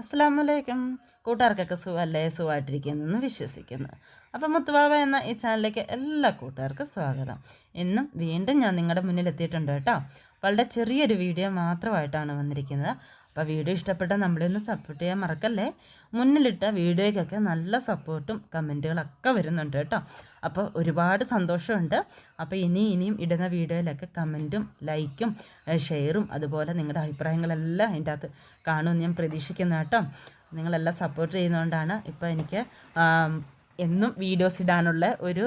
അസ്സാമലൈക്കും കൂട്ടുകാർക്കൊക്കെ സുഖമല്ലേ സുഖമായിട്ടിരിക്കുന്നെന്ന് വിശ്വസിക്കുന്നു. അപ്പം മുത്തുവാവ എന്ന ഈ ചാനലിലേക്ക് എല്ലാ കൂട്ടുകാർക്കും സ്വാഗതം. ഇന്നും വീണ്ടും ഞാൻ നിങ്ങളുടെ മുന്നിൽ എത്തിയിട്ടുണ്ട് കേട്ടോ വളരെ ചെറിയൊരു വീഡിയോ മാത്രമായിട്ടാണ് വന്നിരിക്കുന്നത്. അപ്പോൾ വീഡിയോ ഇഷ്ടപ്പെട്ട നമ്മളൊന്ന് സപ്പോർട്ട് ചെയ്യാൻ മറക്കല്ലേ? മുന്നിലിട്ട വീഡിയോയ്ക്കൊക്കെ നല്ല സപ്പോർട്ടും കമന്റുകളൊക്കെ വരുന്നുണ്ട് കേട്ടോ. അപ്പോൾ ഒരുപാട് സന്തോഷമുണ്ട്. അപ്പോൾ ഇനി ഇനിയും ഇടുന്ന വീഡിയോയിലൊക്കെ കമന്റും ലൈക്കും ഷെയറും അതുപോലെ നിങ്ങളുടെ അഭിപ്രായങ്ങളെല്ലാം അതിന്റെ അകത്ത് കാണുമെന്ന് ഞാൻ പ്രതീക്ഷിക്കുന്നു കേട്ടോ. നിങ്ങളെല്ലാം സപ്പോർട്ട് ചെയ്യുന്നതുകൊണ്ടാണ് ഇപ്പോൾ എനിക്ക് എന്നും വീഡിയോസ് ഇടാനുള്ള ഒരു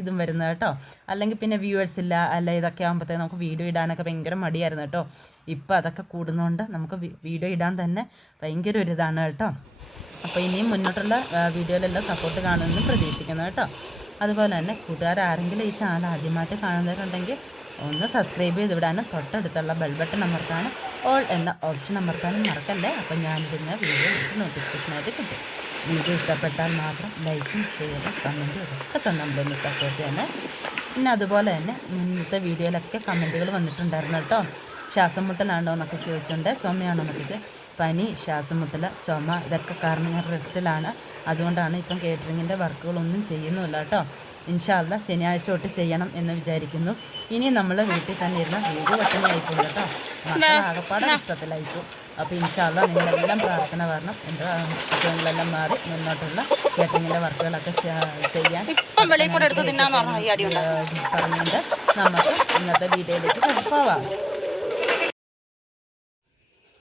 ഇതും വരുന്നത് കേട്ടോ. അല്ലെങ്കിൽ പിന്നെ വ്യൂവേഴ്സ് ഇല്ല അല്ല ഇതൊക്കെ ആകുമ്പോഴത്തേക്ക് നമുക്ക് വീഡിയോ ഇടാനൊക്കെ ഭയങ്കര മടിയായിരുന്നു കേട്ടോ. ഇപ്പോൾ അതൊക്കെ കൂടുന്നതുകൊണ്ട് നമുക്ക് വീഡിയോ ഇടാൻ തന്നെ ഭയങ്കര ഒരു ഇതാണ് കേട്ടോ. അപ്പോൾ ഇനിയും മുന്നോട്ടുള്ള വീഡിയോയിലെല്ലാം സപ്പോർട്ട് കാണുമെന്ന് പ്രതീക്ഷിക്കുന്നു കേട്ടോ. അതുപോലെ തന്നെ കൂട്ടുകാർ ആരെങ്കിലും ഈ ചാനൽ ആദ്യമായിട്ട് കാണുന്നവരുണ്ടെങ്കിൽ ഒന്ന് സബ്സ്ക്രൈബ് ചെയ്ത് വിടാനും തൊട്ടടുത്തുള്ള ബെൽബട്ടൺ അമർത്താനും ഓൾ എന്ന ഓപ്ഷൻ അമർത്താനും മറക്കല്ലേ? അപ്പം ഞാനിടുന്ന വീഡിയോ എനിക്ക് നോട്ടിഫിക്കേഷനായിട്ട് കിട്ടും. വീഡിയോ ഇഷ്ടപ്പെട്ടാൽ മാത്രം ലൈക്കും ഷെയറും കമന്റും ഒക്കെ നമ്മളൊന്ന് സപ്പോർട്ട് ചെയ്യണേ. പിന്നെ അതുപോലെ തന്നെ ഇന്നത്തെ വീഡിയോയിലൊക്കെ കമന്റുകൾ വന്നിട്ടുണ്ടായിരുന്നു കേട്ടോ. ശ്വാസം മുട്ടലാണോ എന്നൊക്കെ ചോദിച്ചുകൊണ്ട് ചുമയാണോ എന്നൊക്കെ. പനി ശ്വാസം മുട്ടൽ ചുമ ഇതൊക്കെ കാരണം ഞാൻ റെസ്റ്റിലാണ് അതുകൊണ്ടാണ് ഇപ്പം കേറ്ററിങ്ങിന്റെ വർക്കുകളൊന്നും ചെയ്യുന്നില്ല കേട്ടോ. ഇൻഷാല്ല ശനിയാഴ്ച തൊട്ട് ചെയ്യണം എന്ന് വിചാരിക്കുന്നു. ഇനി നമ്മൾ വീട്ടിൽ തന്നെ ഇരുന്ന് വീട് വെട്ടണ ആയിക്കോളൂ കേട്ടോ മക്കൾ ആകപ്പാടെ നഷ്ടത്തിലായിരിക്കും അപ്പോൾ ഇൻഷാല്ല നിങ്ങളെല്ലാം പ്രാർത്ഥന വരണം. എന്റെ അസുഖങ്ങളെല്ലാം മാറി മുന്നോട്ടുള്ള കേട്ടിങ്ങിന്റെ വർക്കുകളൊക്കെ ചെയ്യാൻ പറഞ്ഞുകൊണ്ട് നമുക്ക് ഇന്നത്തെ വീഡിയോയിലേക്ക് പോവാം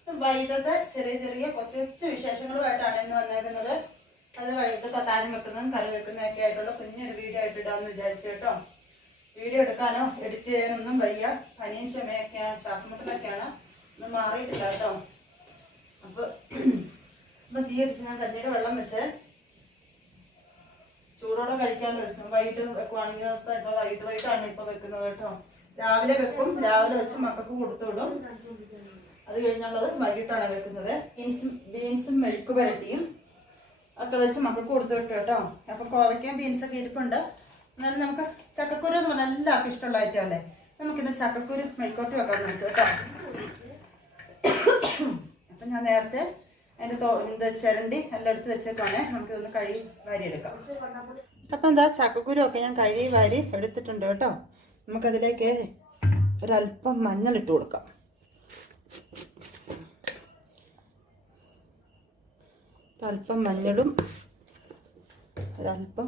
വൈകിട്ടത്തെ ചെറിയ ചെറിയ കൊച്ചു കൊച്ചു വിശേഷങ്ങളുമായിട്ടാണ് ഇന്ന് വന്നേക്കുന്നത്. അത് വൈകിട്ട് തത്താനം വെക്കുന്നതും കറി വെക്കുന്നതും ഒക്കെ ആയിട്ടുള്ള കുഞ്ഞൊരു വീഡിയോ ആയിട്ട് ഇടാന്ന് വിചാരിച്ചു കേട്ടോ. വീഡിയോ എടുക്കാനോ എഡിറ്റ് ചെയ്യാനൊന്നും വയ്യ. പനിയും ചുമയൊക്കെയാണ് ശ്വാസമുട്ടലൊക്കെയാണ് ഒന്നും മാറിയിട്ടില്ല കേട്ടോ. അപ്പൊ ഇപ്പൊ തീ വെച്ച് ഞാൻ കഞ്ഞിയുടെ വെള്ളം വെച്ച് ചൂടോടെ കഴിക്കാൻ വെച്ചു. വൈകിട്ട് വെക്കുവാണെങ്കിൽ ഇപ്പൊ വൈകിട്ട് വൈകിട്ടാണ് ഇപ്പൊ വെക്കുന്നത് കേട്ടോ. രാവിലെ വെക്കും. രാവിലെ വെച്ച് മക്കൾക്ക് കൊടുത്തുവിടും. അത് കഴിഞ്ഞുള്ളത് വൈകിട്ടാണ് വെക്കുന്നത്. ബീൻസും ബീൻസും മെഴുക്ക് പുരട്ടിയും ഒക്കെ വെച്ച് മക്കൾക്ക് കൊടുത്തു വിട്ടു കേട്ടോ. അപ്പൊ ബീൻസ് ബീൻസൊക്കെ ഇരിപ്പുണ്ട്. എന്നാലും നമുക്ക് ചക്കക്കുരു എന്ന് പറഞ്ഞാൽ എല്ലാവർക്കും ഇഷ്ടമുള്ള ഐറ്റം അല്ലേ? നമുക്കിന്ന് ചക്കക്കുരു മെൽക്കോട്ടി വെക്കാൻ നോക്കും കേട്ടോ. അപ്പൊ ഞാൻ നേരത്തെ അതിന്റെ തോ ഇത് ചിരണ്ടി എല്ലാം എടുത്ത് വെച്ചേക്കാണേ നമുക്കിതൊന്ന് കഴുകി വാരി എടുക്കാം അപ്പൊ എന്താ ചക്കക്കുരു ഒക്കെ ഞാൻ കഴുകി വാരി എടുത്തിട്ടുണ്ട് കേട്ടോ. നമുക്കതിലേക്ക് ഒരല്പം മഞ്ഞൾ ഇട്ട് കൊടുക്കാം. ഒരല്പം മഞ്ഞളും ഒരല്പം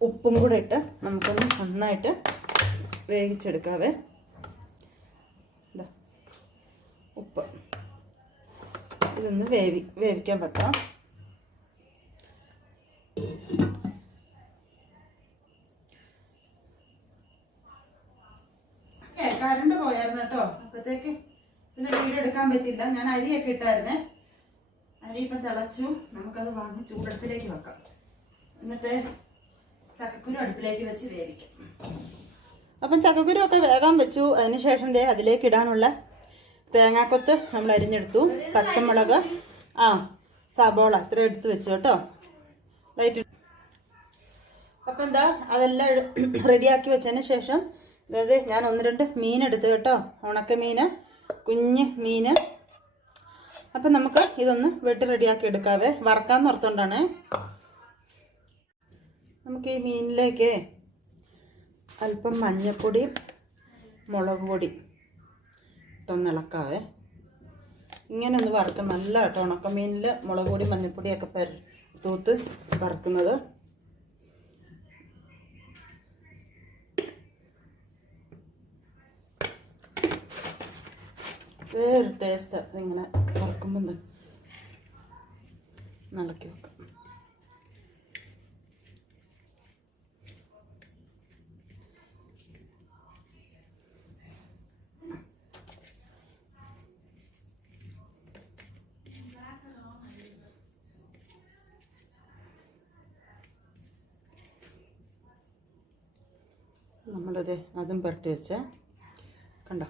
ഉപ്പും കൂടെ ഇട്ട് നമുക്കൊന്ന് നന്നായിട്ട് വേവിച്ചെടുക്കാവേ. ഉപ്പ്. ഇതൊന്ന് വേവി വേവിക്കാൻ പറ്റാം? കറണ്ട് പോയായിരുന്നു കേട്ടോ. അപ്പത്തേക്ക് പിന്നെ വീഡിയോ എടുക്കാൻ പറ്റില്ല. ഞാൻ അരിയൊക്കെ ഇട്ടായിരുന്നേ. അരി ഇപ്പം തിളച്ചു. നമുക്കത് വാങ്ങി ചൂടടുപ്പിലേക്ക് വെക്കാം. എന്നിട്ട് ചക്കക്കുരു അടുപ്പിലേക്ക് വെച്ച് വേവിക്കാം. അപ്പം ചക്കക്കുരു ഒക്കെ വേഗം വെച്ചു. അതിനുശേഷം ദേ അതിലേക്ക് ഇടാനുള്ള തേങ്ങാക്കൊത്ത് നമ്മൾ അരിഞ്ഞെടുത്തു. പച്ചമുളക് ആ സബോള ഇത്ര എടുത്ത് വെച്ചു കേട്ടോ. ലൈറ്റ് അപ്പം എന്താ അതെല്ലാം റെഡിയാക്കി വെച്ചതിന് ശേഷം അതായത് ഞാൻ ഒന്ന് രണ്ട് മീൻ എടുത്തു കേട്ടോ. ഉണക്ക മീന് കുഞ്ഞ് മീന് അപ്പം നമുക്ക് ഇതൊന്ന് വെട്ടി റെഡിയാക്കി എടുക്കാവേ. വറക്കാൻ നിർത്തോണ്ടാണ് നമുക്ക് ഈ മീനിലേക്ക് അല്പം മഞ്ഞപ്പൊടി മുളക് പൊടി ഇട്ടൊന്ന് ഇളക്കാവേ. ഇങ്ങനെ ഒന്ന് വറുക്കും നല്ല കേട്ടോ ഉണക്കമീനിൽ മുളക് പൊടി മഞ്ഞൾപ്പൊടിയൊക്കെ പെര തൂത്ത് വറുക്കുന്നത്. വേറെ ടേസ്റ്റ് ഇങ്ങനെ വറുക്കുമ്പോൾ നടക്കി വെക്കാം. നമ്മളത് അതും പുരട്ടി വെച്ച. കണ്ടോ?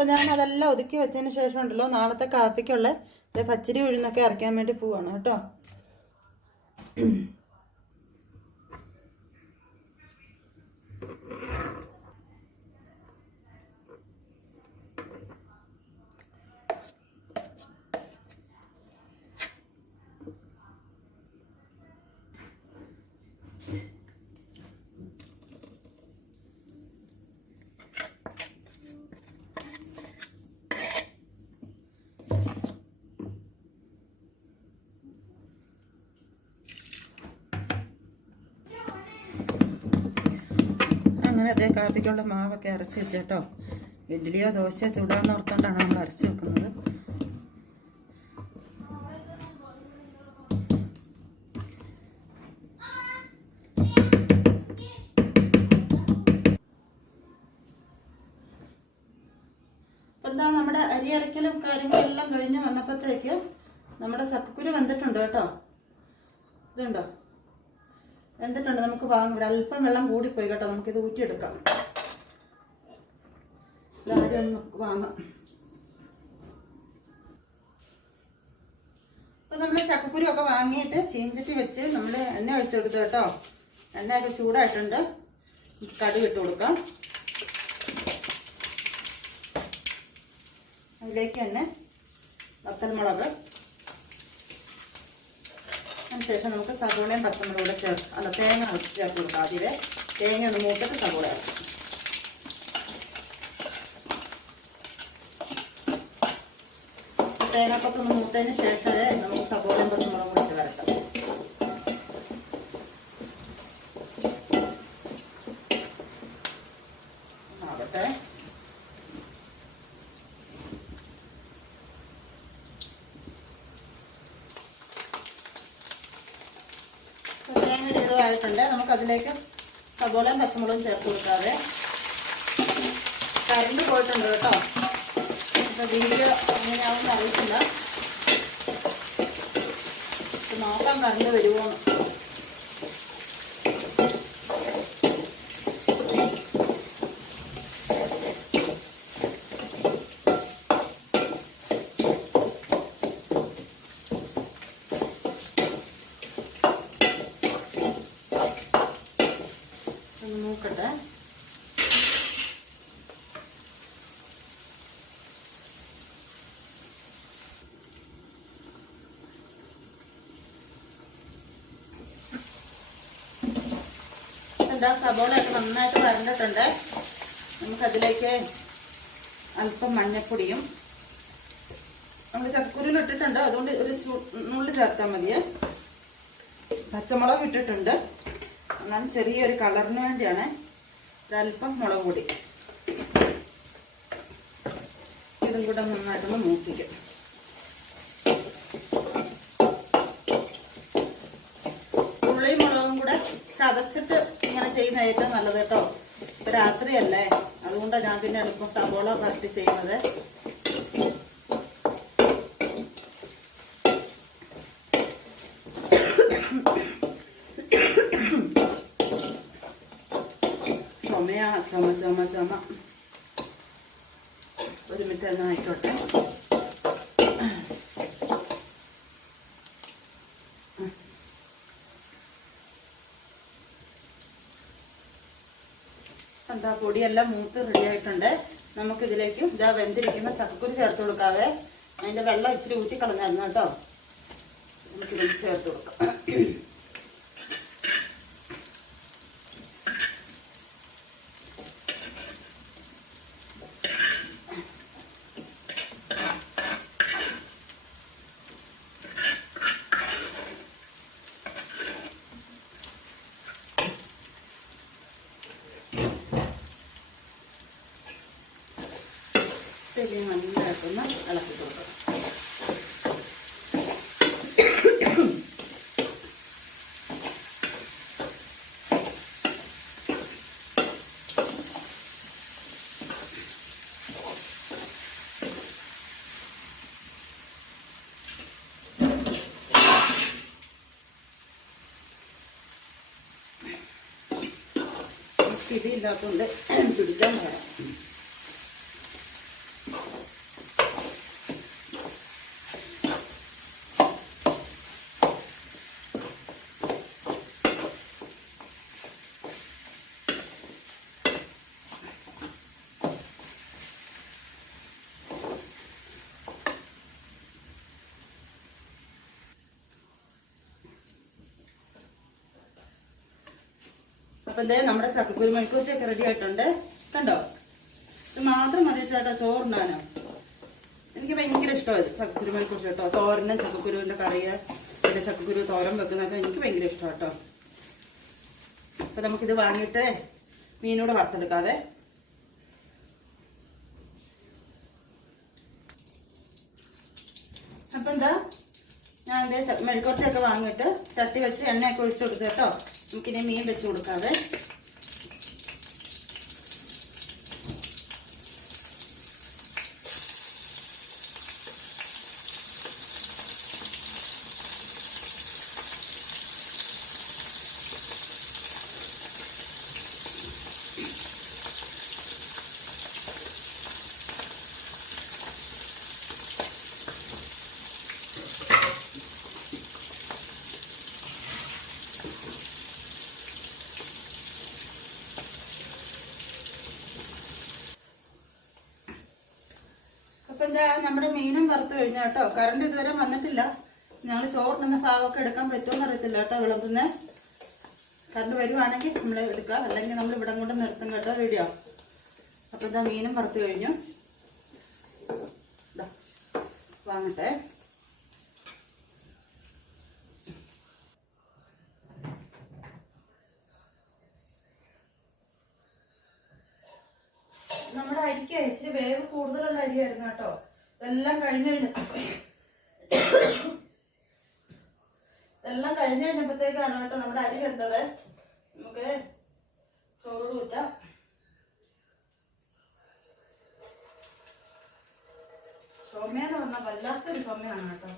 അപ്പം ഞാൻ അതെല്ലാം ഒതുക്കി വെച്ചതിന് ശേഷം ഉണ്ടല്ലോ നാളത്തെ കാപ്പിക്കുള്ള പച്ചരി ഉഴുന്നൊക്കെ അരയ്ക്കാൻ വേണ്ടി പോവാണ് കേട്ടോ. അങ്ങനെ അതേ കാപ്പിക്കുള്ള മാവൊക്കെ അരച്ച് വെച്ചേട്ടോ ഇഡ്ഡലിയോ ദോശയോ ചൂടാന്ന് ഓർത്തോണ്ടാണ് നമ്മൾ അരച്ച് വെക്കുന്നത്. എന്താ നമ്മുടെ അരി അരക്കലും കാര്യങ്ങളെല്ലാം കഴിഞ്ഞ് വന്നപ്പോഴത്തേക്ക് നമ്മുടെ ചക്കക്കുരു വെന്തിട്ടുണ്ട് കേട്ടോ. ഇതുണ്ടോ? വെന്തിട്ടുണ്ട്. നമുക്ക് വാങ്ങ. അല്പം വെള്ളം കൂടിപ്പോയി കേട്ടോ. നമുക്കിത് ഊറ്റിയെടുക്കാം. എല്ലാവരും നമുക്ക് വാങ്ങാം. അപ്പോൾ നമ്മൾ ചക്കക്കുരു ഒക്കെ വാങ്ങിയിട്ട് ചീഞ്ചട്ടി വെച്ച് നമ്മൾ എണ്ണ ഒഴിച്ചു കൊടുത്തു കേട്ടോ. എണ്ണയൊക്കെ ചൂടായിട്ടുണ്ട്. കടുക് ഇട്ട് കൊടുക്കാം. അതിലേക്ക് തന്നെ വത്തൽമുളക്. അതിനുശേഷം നമുക്ക് സവോളയും പച്ചമുളകും കൂടെ ചേർത്ത് അല്ല തേങ്ങ ചേർത്ത് കൊടുക്കാം ആദ്യമേ. തേങ്ങ ഒന്ന് മൂത്തിട്ട് സവോള ചേർക്കാം തേങ്ങപ്പത്തൊന്ന് മൂത്തതിന് ശേഷമേ നമുക്ക് സവോളയും പച്ചമുളകും ഇട്ട് വരട്ടാം. ആവട്ടെ തേങ്ങ ഒരു ഇതുമായിട്ടുണ്ട് നമുക്ക് അതിലേക്ക് സബോളയും പച്ചമുളകും ചേർത്ത് കൊടുക്കാതെ കറണ്ട് പോയിട്ടുണ്ട് കേട്ടോ. ഇപ്പൊ വീഡിയോ എങ്ങനെയാവുമെന്ന് അറിയത്തില്ല. ഇപ്പൊ നോക്കാം കറണ്ട് വരുമോ ഒന്ന് നോക്കട്ടെ എന്താ സബോളയൊക്കെ നന്നായിട്ട് വരണ്ടിട്ടുണ്ട്. നമുക്കതിലേക്ക് അല്പം മഞ്ഞപ്പൊടിയും നമ്മൾ ചക്കുരുവിൽ ഇട്ടിട്ടുണ്ട്. അതുകൊണ്ട് ഒരു നുള്ളി ചേർത്താൽ മതിയേ. പച്ചമുളക് ഇട്ടിട്ടുണ്ട്. എന്നാലും ചെറിയൊരു കളറിന് വേണ്ടിയാണ് ഒരല്പം മുളക് പൊടി. ഇതും കൂടെ നന്നായിട്ടൊന്ന് മൂപ്പിക്കും. ഉള്ളിയും മുളകും കൂടെ ചതച്ചിട്ട് ചെയ്യുന്ന ഏറ്റവും നല്ലത് കേട്ടോ. ഇപ്പൊ രാത്രിയല്ലേ? അതുകൊണ്ടാണ് ഞാൻ പിന്നെ എളുപ്പം സവോള ഫസ്റ്റ് ചെയ്യുന്നത്. ചുമയാ ചുമ ചുമ ചുമ. ഒരു മിനിറ്റ് ഒന്ന് എന്താ പൊടിയെല്ലാം മൂത്ത് റെഡി ആയിട്ടുണ്ട്. നമുക്ക് ഇതിലേക്ക് ഇതാ വെന്തിരിക്കുന്ന ചക്കക്കുരു ചേർത്ത് കൊടുക്കാവേ. അതിന്റെ വെള്ളം ഇച്ചിരി ഊറ്റി കളഞ്ഞായിരുന്നു കേട്ടോ. നമുക്ക് ഇതിലേക്ക് ചേർത്ത് കൊടുക്കാം. ശരി നന്നായിട്ടൊന്ന് ഇളക്കി കൊടുക്കണം ഇതില്ലാത്തതുകൊണ്ട് പിടിക്കാൻ പറയാം അപ്പൊ ഇതേ നമ്മുടെ ചക്കക്കുരു മണിക്കൂറ്റൊക്കെ റെഡി ആയിട്ടുണ്ട്. കണ്ടോ? ഇത് മാത്രം മതി ചേട്ടാ ചോറിനാനോ എനിക്ക് ഭയങ്കര ഇഷ്ടമാണ് ചക്കക്കുരു മണിക്കൂർ കേട്ടോ തോരനും ചക്കക്കുരുവിന്റെ കറിയ് പിന്നെ ചക്കക്കുരു തോരൻ വെക്കുന്നതൊക്കെ എനിക്ക് ഭയങ്കര ഇഷ്ടമാണ് കേട്ടോ. അപ്പൊ നമുക്കിത് വാങ്ങിയിട്ട് മീനൂടെ വറുത്തെടുക്കാവേ. അപ്പം എന്താ? ഞാൻ മെഴുക്കോട്ടയൊക്കെ വാങ്ങിയിട്ട് ചട്ടി വെച്ച് എണ്ണയൊക്കെ ഒഴിച്ചു കൊടുത്തു കേട്ടോ. നമുക്കിനി മീൻ വെച്ച് കൊടുക്കാവേ നമ്മുടെ മീനും വറുത്ത് കഴിഞ്ഞ കേട്ടോ. കറണ്ട് ഇതുവരെ വന്നിട്ടില്ല. ഞങ്ങൾ ചോറിനുന്ന ഭാഗമൊക്കെ എടുക്കാൻ പറ്റുമെന്ന് അറിയത്തില്ല കേട്ടോ വിളമ്പുന്ന കറണ്ട് വരുവാണെങ്കിൽ നമ്മൾ എടുക്കാം. അല്ലെങ്കിൽ നമ്മൾ ഇവിടെ കൊണ്ട് നിർത്തും കേട്ടോ വീഡിയോ അപ്പൊ ഇതാ മീനും വറുത്ത് കഴിഞ്ഞു. വാങ്ങട്ടെ. നമ്മുടെ അരിക്ക് ഇച്ചിരി വേവ് കൂടുതലുള്ള അരിയായിരുന്നു കേട്ടോ. ഇതെല്ലാം കഴിഞ്ഞ് കഴിഞ്ഞ എല്ലാം കഴിഞ്ഞ് കഴിഞ്ഞപ്പോഴത്തേക്കാണ് കേട്ടോ നമ്മുടെ അരി വെന്തത്. നമുക്ക് ചോറ് കൂറ്റാം ചുമയെന്ന് പറഞ്ഞാൽ വല്ലാത്തൊരു ചുമയാണ് കേട്ടോ.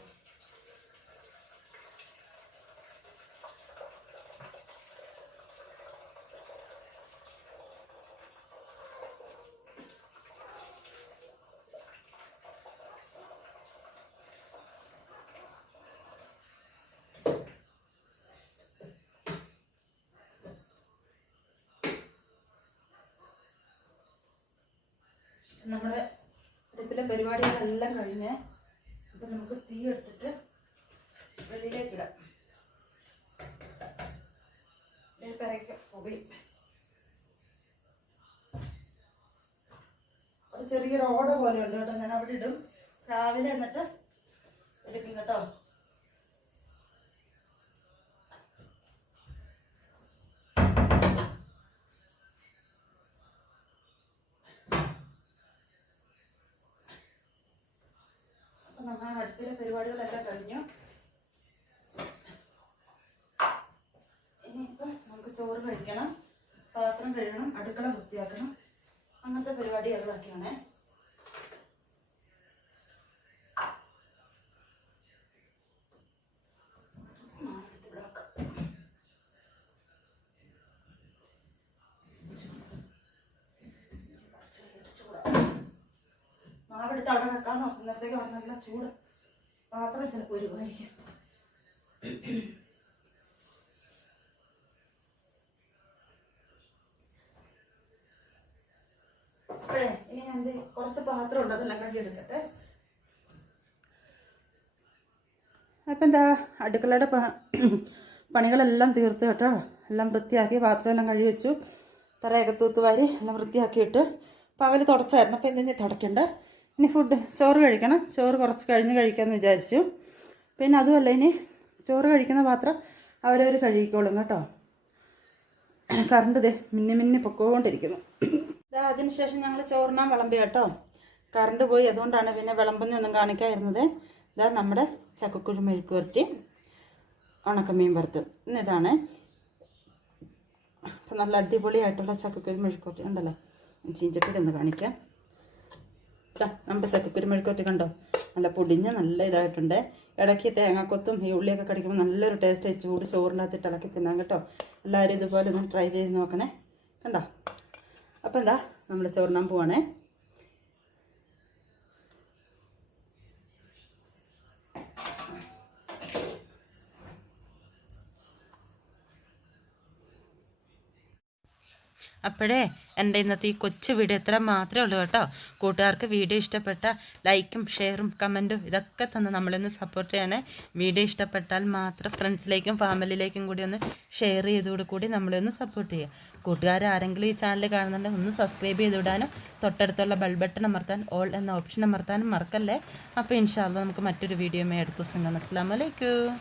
നമ്മുടെ അടുപ്പിലെ പരിപാടികളെല്ലാം കഴിഞ്ഞ് അപ്പം നമുക്ക് തീ എടുത്തിട്ട് വെളിയിലേക്കിടാം ഒരു ചെറിയൊരു ഓട പോലെ ഉണ്ട് കേട്ടോ. ഞാൻ അവിടെ ഇടും. രാവിലെ എന്നിട്ട് എടുക്കും കേട്ടോ അപ്പം നമ്മൾ അടുപ്പിലെ പരിപാടികളെല്ലാം കഴിഞ്ഞു ഇനിയിപ്പം നമുക്ക് ചോറ് കഴിക്കണം പാത്രം കഴുകണം അടുക്കള വൃത്തിയാക്കണം അങ്ങനത്തെ പരിപാടി ആ, ഇതിവിടെ വെക്കാം. കുറച്ച് കഴിഞ്ഞിട്ട് ചൂടാക്കാം. മാവെടുത്ത് അവിടെ വെക്കാൻ നോക്കുന്നത്തേക്ക് അവിടെ നല്ല ചൂട് പാത്രം ചിലപ്പോൾ ഒരുപായിരിക്കും അപ്പോഴേ ഇനി ഞാൻ കുറച്ച് പാത്രം ഉണ്ട് അതെല്ലാം കഴുകിയെടുക്കട്ടെ അപ്പം എന്താ അടുക്കളയുടെ പണികളെല്ലാം തീർത്തു കേട്ടോ. എല്ലാം വൃത്തിയാക്കി പാത്രമെല്ലാം കഴുകി വെച്ചു. തറയൊക്കെ തൂത്തുവാരി എല്ലാം വൃത്തിയാക്കിയിട്ട് പകൽ തുടച്ചായിരുന്നു അപ്പോൾ എന്തെങ്കിലും തുടയ്ക്കണ്ട ഇനി ഫുഡ് ചോറ് കഴിക്കണം. ചോറ് കുറച്ച് കഴിഞ്ഞ് കഴിക്കാമെന്ന് വിചാരിച്ചു. പിന്നെ അതുമല്ല ഇനി ചോറ് കഴിക്കുന്ന പാത്രം അവരവർ കഴുകിക്കോളും കേട്ടോ. കറണ്ട് ദേ മിന്നി മിന്നി പൊക്കോണ്ടിരിക്കുന്നു. അതിനുശേഷം ഞങ്ങൾ ചോറിനാൻ വിളമ്പി കേട്ടോ. കറണ്ട് പോയി അതുകൊണ്ടാണ് പിന്നെ വിളമ്പുന്നൊന്നും കാണിക്കാതിരുന്നത്. ഇതാ നമ്മുടെ ചക്കക്കുഴി മെഴുക്ക് വരട്ടി ഉണക്കമീൻ വറുത്ത്. ഇന്നിതാണ് അപ്പം നല്ല അടിപൊളിയായിട്ടുള്ള ചക്കക്കുരു മെഴുക്കുവരട്ടി ഉണ്ടല്ലോ. ചീഞ്ചട്ടിയിൽ ഒന്ന് കാണിക്കാം. നമ്മുടെ ചക്കക്കുരു മെഴുക്കുവരട്ടി കണ്ടോ? നല്ല പൊടിഞ്ഞ് നല്ല ഇതായിട്ടുണ്ട്. ഇടയ്ക്ക് തേങ്ങാക്കൊത്തും ഈ ഉള്ളിയൊക്കെ കടിക്കുമ്പോൾ നല്ലൊരു ടേസ്റ്റ് ചൂട് ചോറിനകത്തിട്ട് ഇളക്കി തിന്നാം കേട്ടോ. എല്ലാവരും ഇതുപോലെ ഒന്ന് ട്രൈ ചെയ്ത് നോക്കണേ. കണ്ടോ? അപ്പം എന്താ? നമ്മൾ ചോറിനാൻ പോവാണേ. അപ്പോഴേ എന്റെ ഇന്നത്തെ ഈ കൊച്ചു വീഡിയോ ഇത്ര മാത്രമേ ഉള്ളൂ കേട്ടോ. കൂട്ടുകാർക്ക് വീഡിയോ ഇഷ്ടപ്പെട്ട ലൈക്കും ഷെയറും കമന്റും ഇതൊക്കെ തന്ന് നമ്മളൊന്ന് സപ്പോർട്ട് ചെയ്യണേ. വീഡിയോ ഇഷ്ടപ്പെട്ടാൽ മാത്രം ഫ്രണ്ട്സിലേക്കും ഫാമിലിയിലേക്കും കൂടി ഒന്ന് ഷെയർ ചെയ്തുകൂടെ കൂടി നമ്മളൊന്ന് സപ്പോർട്ട് ചെയ്യുക. കൂട്ടുകാർ ആരെങ്കിലും ഈ ചാനൽ കാണുന്നുണ്ടെങ്കിൽ ഒന്ന് സബ്സ്ക്രൈബ് ചെയ്ത് വിടാനും തൊട്ടടുത്തുള്ള ബെൽ അമർത്താൻ ഓൾ എന്ന ഓപ്ഷൻ അമർത്താനും മറക്കല്ലേ? അപ്പോൾ ഇൻഷാല്ല നമുക്ക് മറ്റൊരു വീഡിയോ അടുത്ത ദിവസം കാണാം. അസ്സാം വലൈക്കും